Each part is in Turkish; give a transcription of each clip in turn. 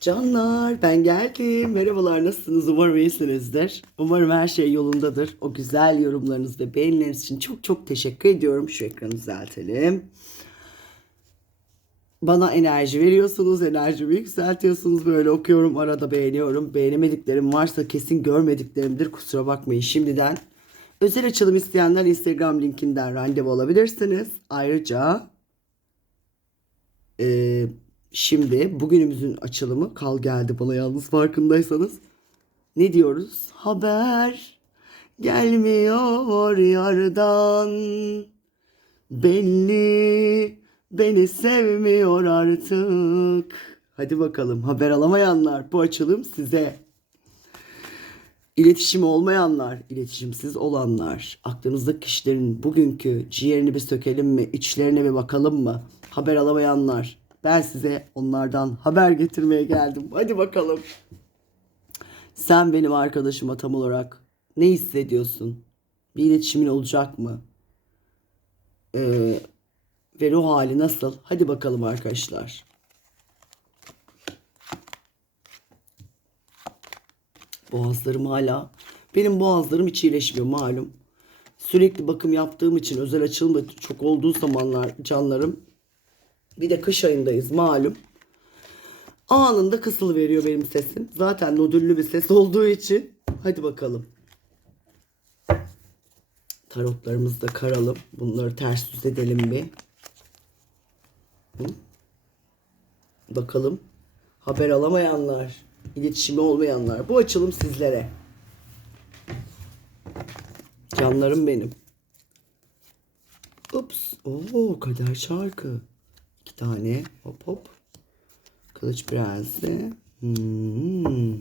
Canlar ben geldim. Merhabalar nasılsınız? Umarım iyisinizdir. Umarım her şey yolundadır. O güzel yorumlarınız ve beğenileriniz için çok çok teşekkür ediyorum. Şu ekranı düzeltelim. Bana enerji veriyorsunuz, enerjimi yükseltiyorsunuz. Böyle okuyorum, arada beğeniyorum. Beğenemediklerim varsa kesin görmediklerimdir. Kusura bakmayın şimdiden. Özel açılım isteyenler Instagram linkinden randevu alabilirsiniz. Ayrıca ee, şimdi bugünümüzün açılımı kal geldi bana yalnız farkındaysanız. Ne diyoruz? Haber gelmiyor yardan. Belli beni sevmiyor artık. Hadi bakalım haber alamayanlar bu açılım size. İletişimi olmayanlar, iletişimsiz olanlar, aklınızdaki kişilerin bugünkü ciğerini bir sökelim mi, içlerine bir bakalım mı? Haber alamayanlar, ben size onlardan haber getirmeye geldim. Hadi bakalım. Sen benim arkadaşıma tam olarak ne hissediyorsun? Bir iletişimin olacak mı? Ee, ve ruh hali nasıl? Hadi bakalım arkadaşlar. Boğazlarım hala. Benim boğazlarım hiç iyileşmiyor malum. Sürekli bakım yaptığım için özel açılım çok olduğu zamanlar canlarım. Bir de kış ayındayız malum. Anında kısıl veriyor benim sesim. Zaten nodüllü bir ses olduğu için. Hadi bakalım. Tarotlarımızı da karalım. Bunları ters düz edelim bir. Bakalım. Haber alamayanlar, iletişimi olmayanlar. Bu açılım sizlere. Canlarım benim. Ups. Oo kader şarkı. Tane. Hop hop. Kılıç prensi. Hmm.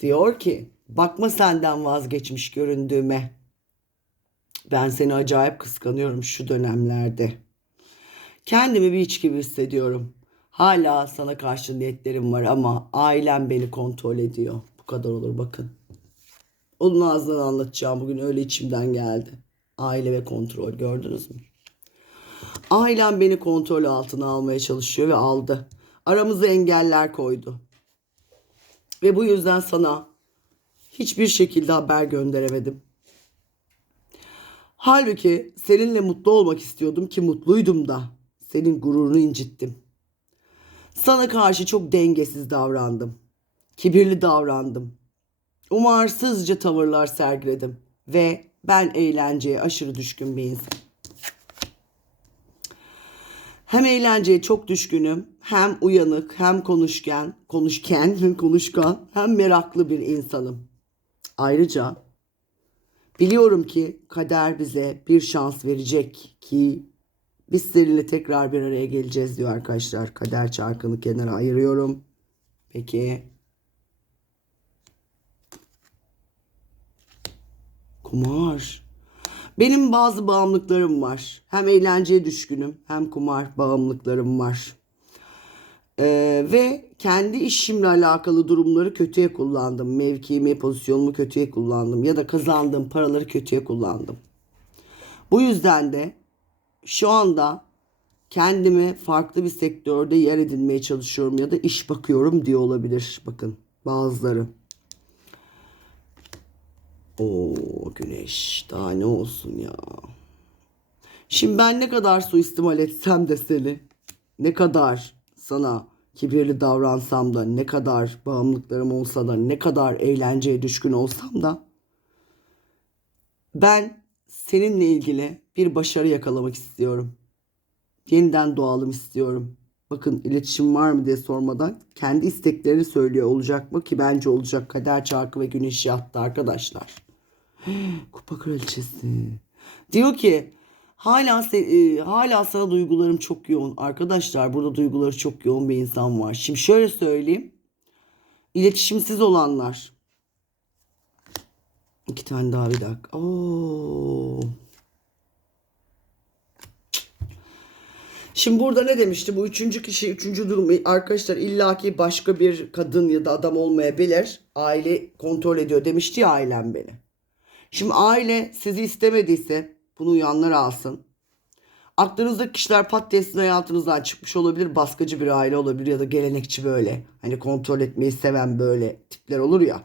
Diyor ki bakma senden vazgeçmiş göründüğüme. Ben seni acayip kıskanıyorum şu dönemlerde. Kendimi bir iç gibi hissediyorum. Hala sana karşı niyetlerim var ama ailem beni kontrol ediyor. Bu kadar olur bakın. Onun ağzından anlatacağım bugün öyle içimden geldi. Aile ve kontrol gördünüz mü? Ailem beni kontrol altına almaya çalışıyor ve aldı. Aramıza engeller koydu. Ve bu yüzden sana hiçbir şekilde haber gönderemedim. Halbuki seninle mutlu olmak istiyordum ki mutluydum da. Senin gururunu incittim. Sana karşı çok dengesiz davrandım. Kibirli davrandım. Umarsızca tavırlar sergiledim. Ve ben eğlenceye aşırı düşkün bir insan. Hem eğlenceye çok düşkünüm, hem uyanık, hem konuşken, konuşken, konuşkan, hem meraklı bir insanım. Ayrıca biliyorum ki kader bize bir şans verecek ki biz seninle tekrar bir araya geleceğiz diyor arkadaşlar. Kader çarkını kenara ayırıyorum. Peki. Kumar. Benim bazı bağımlılıklarım var. Hem eğlenceye düşkünüm hem kumar bağımlılıklarım var. Ee, ve kendi işimle alakalı durumları kötüye kullandım. Mevkimi, pozisyonumu kötüye kullandım. Ya da kazandığım paraları kötüye kullandım. Bu yüzden de şu anda kendimi farklı bir sektörde yer edinmeye çalışıyorum ya da iş bakıyorum diye olabilir. Bakın bazıları. O güneş daha ne olsun ya. Şimdi ben ne kadar suistimal etsem de seni, ne kadar sana kibirli davransam da, ne kadar bağımlılıklarım olsa da, ne kadar eğlenceye düşkün olsam da ben seninle ilgili bir başarı yakalamak istiyorum. Yeniden doğalım istiyorum. Bakın iletişim var mı diye sormadan kendi isteklerini söylüyor olacak mı ki bence olacak kader çarkı ve güneş yattı arkadaşlar. Kupa kraliçesi. Diyor ki hala e, hala sana duygularım çok yoğun. Arkadaşlar burada duyguları çok yoğun bir insan var. Şimdi şöyle söyleyeyim. İletişimsiz olanlar. İki tane daha bir dakika. Oo. Şimdi burada ne demişti? Bu üçüncü kişi, üçüncü durum. Arkadaşlar illaki başka bir kadın ya da adam olmayabilir. Aile kontrol ediyor demişti ya ailem beni. Şimdi aile sizi istemediyse bunu uyanlar alsın. Aklınızdaki kişiler pat diye hayatınızdan çıkmış olabilir. Baskıcı bir aile olabilir ya da gelenekçi böyle. Hani kontrol etmeyi seven böyle tipler olur ya.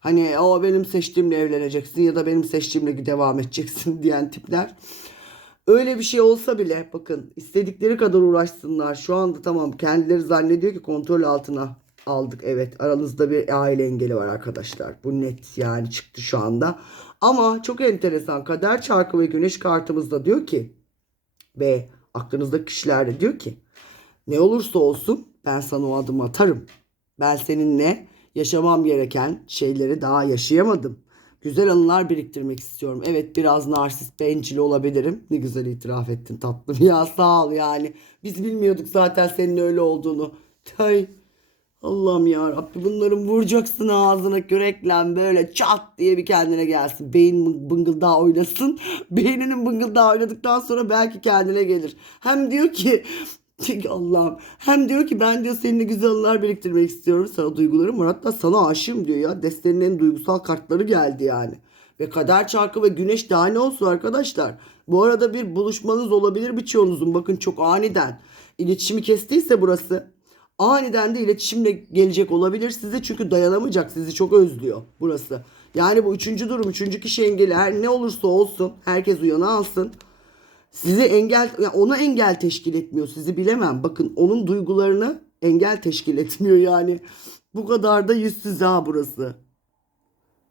Hani o benim seçtiğimle evleneceksin ya da benim seçtiğimle devam edeceksin diyen tipler. Öyle bir şey olsa bile bakın istedikleri kadar uğraşsınlar. Şu anda tamam kendileri zannediyor ki kontrol altına aldık. Evet aranızda bir aile engeli var arkadaşlar. Bu net yani çıktı şu anda. Ama çok enteresan kader çarkı ve güneş kartımızda diyor ki ve aklınızdaki kişiler de diyor ki ne olursa olsun ben sana o adımı atarım. Ben seninle yaşamam gereken şeyleri daha yaşayamadım. Güzel anılar biriktirmek istiyorum. Evet biraz narsist bencil olabilirim. Ne güzel itiraf ettin tatlım. Ya sağ ol yani. Biz bilmiyorduk zaten senin öyle olduğunu. Tay. Allah'ım ya Rabbi bunların vuracaksın ağzına kürekle böyle çat diye bir kendine gelsin. Beyin bıngıldağı oynasın. Beyninin bıngıldağı oynadıktan sonra belki kendine gelir. Hem diyor ki Allah'ım. Hem diyor ki ben diyor seninle güzel anılar biriktirmek istiyorum. Sana duygularım var. Hatta sana aşığım diyor ya. Destenin en duygusal kartları geldi yani. Ve kader çarkı ve güneş daha ne olsun arkadaşlar. Bu arada bir buluşmanız olabilir birçoğunuzun. Bakın çok aniden. İletişimi kestiyse burası. Aniden de iletişimle gelecek olabilir size. Çünkü dayanamayacak. Sizi çok özlüyor burası. Yani bu üçüncü durum. Üçüncü kişi engeli. Her ne olursa olsun. Herkes uyana alsın sizi engel yani ona engel teşkil etmiyor sizi bilemem bakın onun duygularını engel teşkil etmiyor yani bu kadar da yüzsüz ha burası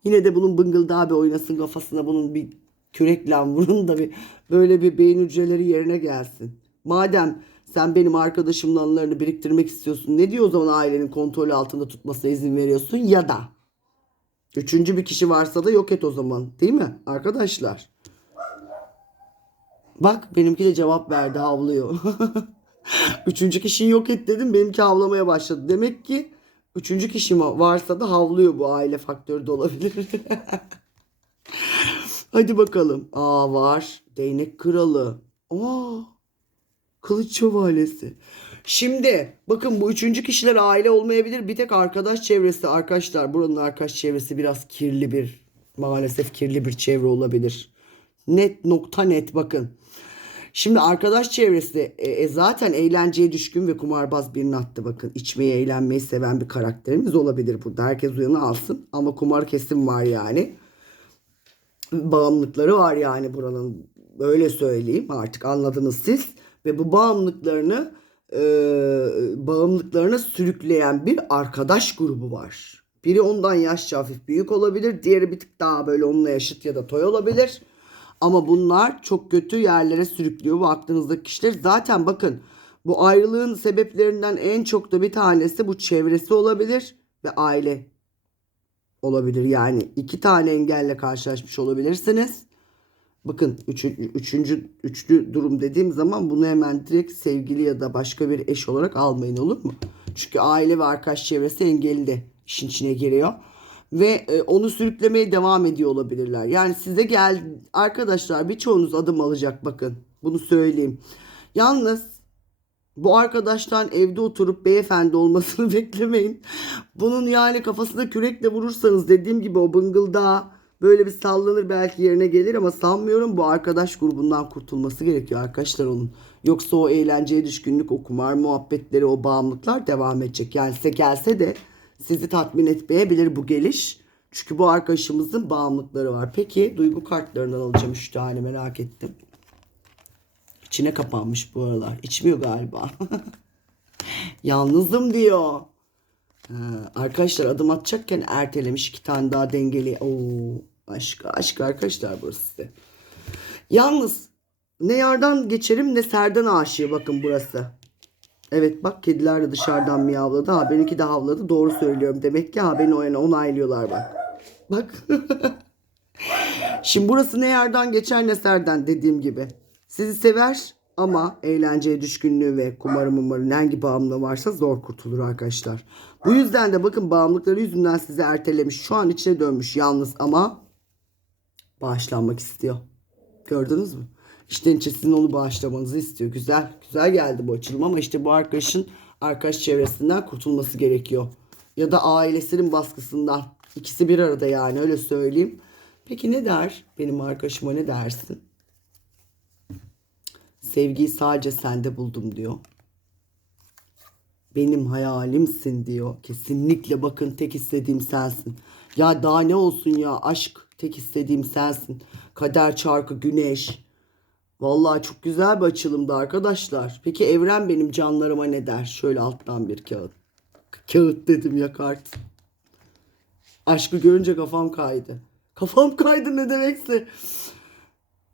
yine de bunun bıngıldağı bir oynasın kafasına bunun bir kürekle vurun da bir böyle bir beyin hücreleri yerine gelsin madem sen benim arkadaşımın anılarını biriktirmek istiyorsun ne diyor o zaman ailenin kontrolü altında tutmasına izin veriyorsun ya da üçüncü bir kişi varsa da yok et o zaman değil mi arkadaşlar Bak benimki de cevap verdi havlıyor. Üçüncü kişiyi yok et dedim benimki havlamaya başladı. Demek ki üçüncü kişi varsa da havlıyor bu aile faktörü de olabilir. Hadi bakalım. Aa var. Değnek kralı. Aa. Kılıç şövalyesi. Şimdi bakın bu üçüncü kişiler aile olmayabilir. Bir tek arkadaş çevresi arkadaşlar. Buranın arkadaş çevresi biraz kirli bir maalesef kirli bir çevre olabilir. Net nokta net bakın. Şimdi arkadaş çevresi e, e, zaten eğlenceye düşkün ve kumarbaz birini attı bakın. İçmeyi eğlenmeyi seven bir karakterimiz olabilir burada. Herkes uyanı alsın ama kumar kesim var yani. Bağımlılıkları var yani buranın. Böyle söyleyeyim artık anladınız siz. Ve bu bağımlılıklarını e, bağımlılıklarına sürükleyen bir arkadaş grubu var. Biri ondan yaşça hafif büyük olabilir. Diğeri bir tık daha böyle onunla yaşıt ya da toy olabilir. Ama bunlar çok kötü yerlere sürüklüyor bu aklınızdaki kişiler. Zaten bakın bu ayrılığın sebeplerinden en çok da bir tanesi bu çevresi olabilir ve aile olabilir. Yani iki tane engelle karşılaşmış olabilirsiniz. Bakın üçüncü, üçüncü, üçlü durum dediğim zaman bunu hemen direkt sevgili ya da başka bir eş olarak almayın olur mu? Çünkü aile ve arkadaş çevresi engelli de işin içine giriyor ve e, onu sürüklemeye devam ediyor olabilirler. Yani size gel arkadaşlar birçoğunuz adım alacak bakın. Bunu söyleyeyim. Yalnız bu arkadaştan evde oturup beyefendi olmasını beklemeyin. Bunun yani kafasına kürekle vurursanız dediğim gibi o bıngıldağı böyle bir sallanır belki yerine gelir ama sanmıyorum bu arkadaş grubundan kurtulması gerekiyor arkadaşlar onun. Yoksa o eğlenceye düşkünlük, o kumar muhabbetleri, o bağımlılıklar devam edecek. Yani size gelse de sizi tatmin etmeyebilir bu geliş. Çünkü bu arkadaşımızın bağımlılıkları var. Peki duygu kartlarından alacağım 3 tane merak ettim. İçine kapanmış bu aralar. İçmiyor galiba. Yalnızım diyor. Ha, arkadaşlar adım atacakken ertelemiş iki tane daha dengeli. Oo, aşk aşk arkadaşlar burası size. Yalnız ne yardan geçerim ne serden aşığı bakın burası. Evet bak kediler de dışarıdan miyavladı. Ha benimki de havladı. Doğru söylüyorum. Demek ki ha beni onaylıyorlar bak. Bak. Şimdi burası ne yerden geçer ne serden dediğim gibi. Sizi sever ama eğlenceye düşkünlüğü ve kumarı mumarın hangi bağımlılığı varsa zor kurtulur arkadaşlar. Bu yüzden de bakın bağımlılıkları yüzünden sizi ertelemiş. Şu an içine dönmüş yalnız ama bağışlanmak istiyor. Gördünüz mü? İşten içe sizin onu bağışlamanızı istiyor. Güzel. Güzel geldi bu açılım ama işte bu arkadaşın arkadaş çevresinden kurtulması gerekiyor. Ya da ailesinin baskısından. İkisi bir arada yani öyle söyleyeyim. Peki ne der? Benim arkadaşıma ne dersin? Sevgiyi sadece sende buldum diyor. Benim hayalimsin diyor. Kesinlikle bakın tek istediğim sensin. Ya daha ne olsun ya aşk tek istediğim sensin. Kader çarkı güneş. Vallahi çok güzel bir açılımdı arkadaşlar. Peki evren benim canlarıma ne der? Şöyle alttan bir kağıt. Kağıt dedim ya kart. Aşkı görünce kafam kaydı. Kafam kaydı ne demekse.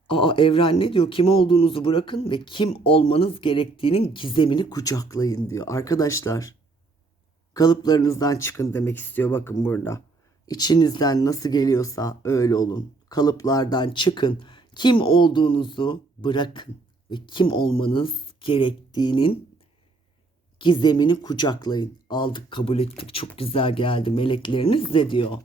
Aa evren ne diyor? Kim olduğunuzu bırakın ve kim olmanız gerektiğinin gizemini kucaklayın diyor. Arkadaşlar kalıplarınızdan çıkın demek istiyor bakın burada. İçinizden nasıl geliyorsa öyle olun. Kalıplardan çıkın. Kim olduğunuzu bırakın ve kim olmanız gerektiğinin gizemini kucaklayın. Aldık kabul ettik çok güzel geldi melekleriniz de diyor.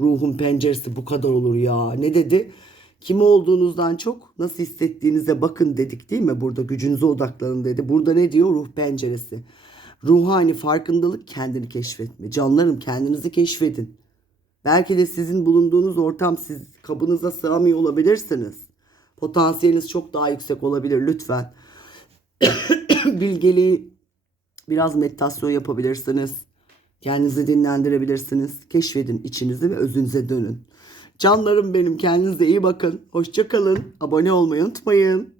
Ruhun penceresi bu kadar olur ya. Ne dedi? Kim olduğunuzdan çok nasıl hissettiğinize bakın dedik değil mi? Burada gücünüze odaklanın dedi. Burada ne diyor? Ruh penceresi. Ruhani farkındalık kendini keşfetme. Canlarım kendinizi keşfedin. Belki de sizin bulunduğunuz ortam siz kabınıza sığamıyor olabilirsiniz. Potansiyeliniz çok daha yüksek olabilir lütfen. Bilgeliği biraz meditasyon yapabilirsiniz. Kendinizi dinlendirebilirsiniz. Keşfedin içinizi ve özünüze dönün. Canlarım benim kendinize iyi bakın. Hoşça kalın. Abone olmayı unutmayın.